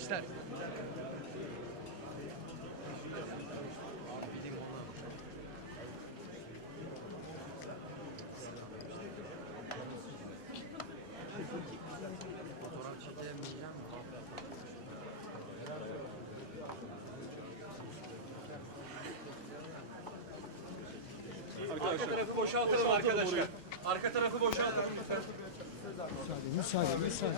gençler. Arka tarafı boşaltalım arkadaşlar. Arka tarafı boşaltalım lütfen. Müsaade, müsaade.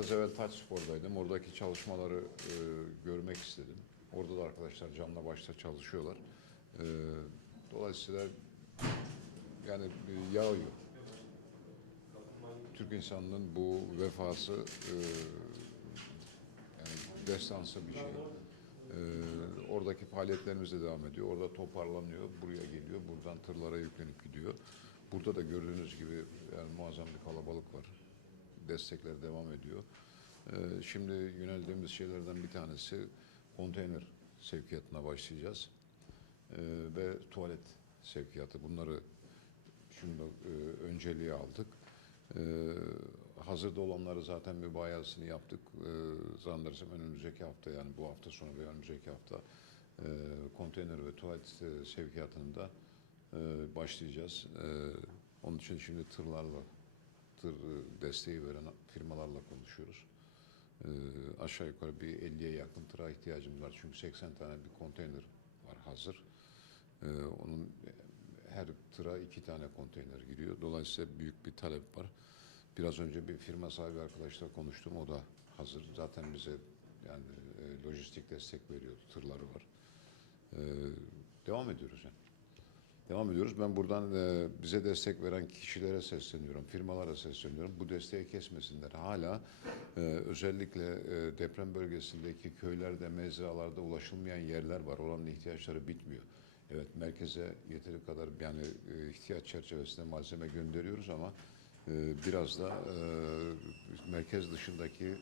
Az evvel Taç Spor'daydım. Oradaki çalışmaları e, görmek istedim. Orada da arkadaşlar canla başta çalışıyorlar. E, dolayısıyla yani e, yağıyor. Türk insanının bu vefası e, destansı bir şey. E, oradaki faaliyetlerimiz de devam ediyor. Orada toparlanıyor, buraya geliyor. Buradan tırlara yüklenip gidiyor. Burada da gördüğünüz gibi yani muazzam bir kalabalık var destekler devam ediyor. Ee, şimdi yöneldiğimiz şeylerden bir tanesi konteyner sevkiyatına başlayacağız. Ee, ve tuvalet sevkiyatı. Bunları şimdi e, önceliği aldık. Ee, hazırda olanları zaten mübayasını yaptık. Ee, zannedersem önümüzdeki hafta yani bu hafta sonu ve önümüzdeki hafta e, konteyner ve tuvalet e, sevkiyatını da e, başlayacağız. E, onun için şimdi tırlarla tır e, desteği veren firmalarla konuşuyoruz. Ee, aşağı yukarı bir 50'ye yakın tıra ihtiyacımız var. Çünkü 80 tane bir konteyner var hazır. Ee, onun e, her tıra iki tane konteyner giriyor. Dolayısıyla büyük bir talep var. Biraz önce bir firma sahibi arkadaşla konuştum. O da hazır. Zaten bize yani e, lojistik destek veriyordu. Tırları var. Ee, devam ediyoruz yani. Devam ediyoruz. Ben buradan e, bize destek veren kişilere sesleniyorum, firmalara sesleniyorum. Bu desteği kesmesinler. Hala e, özellikle e, deprem bölgesindeki köylerde, mezralarda ulaşılmayan yerler var. Oranın ihtiyaçları bitmiyor. Evet merkeze yeteri kadar yani e, ihtiyaç çerçevesinde malzeme gönderiyoruz ama e, biraz da e, merkez dışındaki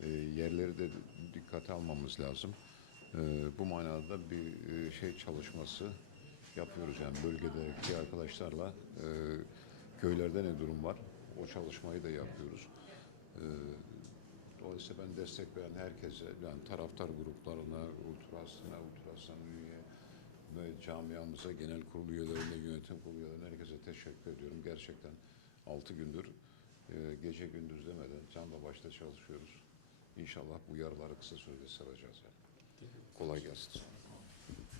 e, yerleri de dikkate almamız lazım. E, bu manada bir e, şey çalışması yapıyoruz yani bölgedeki arkadaşlarla köylerde ne durum var o çalışmayı da yapıyoruz. E, dolayısıyla ben destek veren herkese yani taraftar gruplarına, ultrasına, ultrasan üye ve camiamıza, genel kurulu üyelerine, yönetim kurulu üyelerine herkese teşekkür ediyorum. Gerçekten altı gündür e, gece gündüz demeden canla başta çalışıyoruz. İnşallah bu yaraları kısa sürede saracağız yani. Kolay gelsin.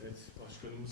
Evet, başkanımız